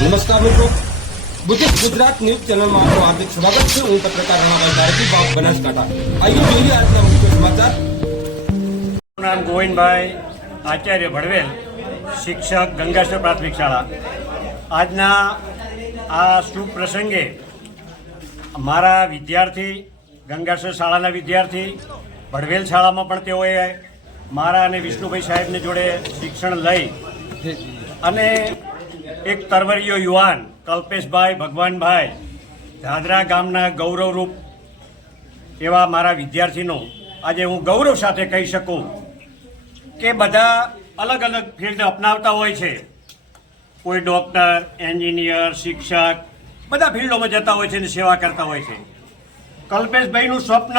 નમસ્કાર મિત્રો. Buddhist Gujarat news ચેનલમાં આપનું હાર્દિક સ્વાગત છે. હું પત્રકાર રણાભાઈ ધારકી બાપ બનાસકાંઠા. આઈએ જોઈએ આજના મુખ્ય સમાચાર. નામ ગોવિંદભાઈ આચાર્ય ભડવેલ શિક્ષક ગંગાસર પ્રાથમિક શાળા. આજના આ શુભ પ્રસંગે મારા વિદ્યાર્થી ગંગાસર શાળાના વિદ્યાર્થી ભડવેલ શાળામાં પણ તેઓએ મારા અને વિષ્ણુભાઈ સાહેબને જોડે શિક્ષણ લઈ અને એક તરવરીયો યુવાન, કલ્પેશભાઈ ભગવાનભાઈ, ધાદરા ગામના ગૌરવરૂપ એવા મારા વિદ્યાર્થીનો આજે હું ગૌરવ સાથે કહી શકું કે બધા અલગ અલગ ફિલ્ડ અપનાવતા હોય છે. કોઈ ડૉક્ટર, એન્જિનિયર, શિક્ષક, બધા ફિલ્ડોમાં જતા હોય છે અને સેવા કરતા હોય છે. કલ્પેશભાઈનું સ્વપ્ન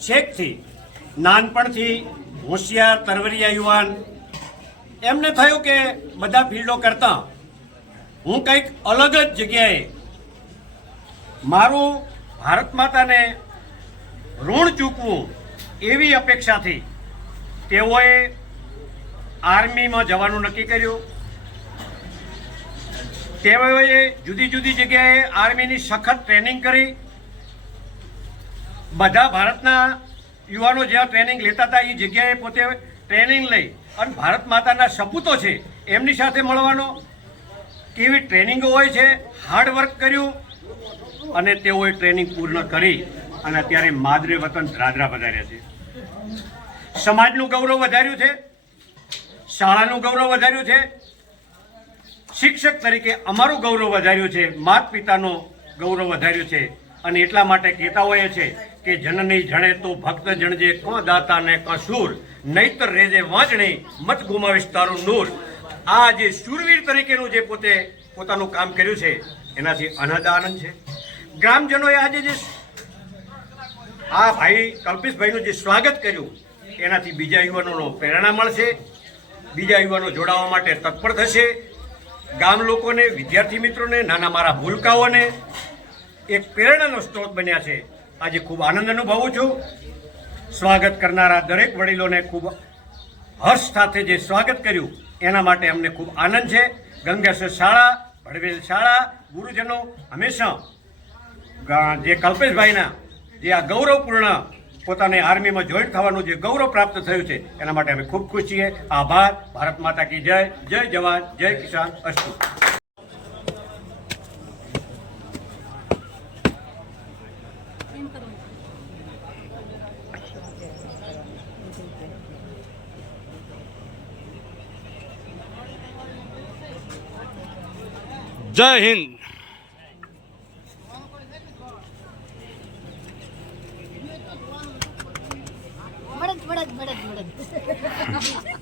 છેકથી નાનપણથી હોશિયાર તરવરિયા યુવાન એમને થયું કે બધા ફિલ્ડો કરતાં. હું કંઈક અલગ જ જગ્યાએ મારું ભારત માતાને ઋણ ચૂકવું એવી અપેક્ષાથી તેઓએ આર્મીમાં જવાનું નક્કી કર્યું. તેઓએ જુદી જુદી જગ્યાએ આર્મીની સખત ટ્રેનિંગ કરી. બધા ભારતના યુવાનો જ્યાં ટ્રેનિંગ લેતા હતા, એ જગ્યાએ પોતે ટ્રેનિંગ લઈ અને ભારત માતાના સપૂતો છે, એમની સાથે મળવાનો. કેવી ટ્રેનિંગો હોય છે હાર્ડ વર્ક કર્યું અને તેઓએ ટ્રેનિંગ પૂર્ણ કરી અને અત્યારે માદરે વતન ધ્રાદરા વધાર્યા છે. સમાજનું ગૌરવ વધાર્યું છે, શાળાનું ગૌરવ વધાર્યું છે, શિક્ષક તરીકે અમારું ગૌરવ વધાર્યું છે માત પિતાનું ગૌરવ વધાર્યું છે. અને એટલા માટે કહેતા હોઈએ છે કે જનની જણે તો ભક્ત જણજે કો દાતા ને કસૂર નહીતર રેજે વાંચણી, મત ગુમાવીશ તારું નૂર. આ જે શૂરવીર તરીકેનું જે પોતે પોતાનું કામ કર્યું છે, એનાથી અનહદ આનંદ છે. ગ્રામજનોએ આજે જે આ ભાઈ કલ્પેશભાઈનું જે સ્વાગત કર્યું, એનાથી બીજા યુવાનોનો પ્રેરણા મળશે, બીજા યુવાનો જોડાવા માટે તત્પર થશે. ગામ લોકોને, વિદ્યાર્થી મિત્રોને, નાના મારા ભૂલકાઓને એક પ્રેરણાનો સ્ત્રોત બન્યા છે. આજે ખૂબ આનંદ અનુભવું છું. સ્વાગત કરનારા દરેક વડીલોને ખૂબ હર્ષ સાથે જે સ્વાગત કર્યું, એના માટે અમને ખૂબ આનંદ છે. ગંગેશ્વર શાળા, ભડવેલ શાળા, ગુરુજનો હંમેશા જે કલ્પેશભાઈના, જે આ ગૌરવપૂર્ણ પોતાને આર્મીમાં જોઈન્ટ થવાનું જે ગૌરવ પ્રાપ્ત થયું છે, એના માટે અમે ખૂબ ખુશ છીએ. આભાર. ભારત માતા કી જય. જય જવાન. જય કિસાન. અસ્તુ. જય હિન્દ. બળદ બળદ બળદ મળદ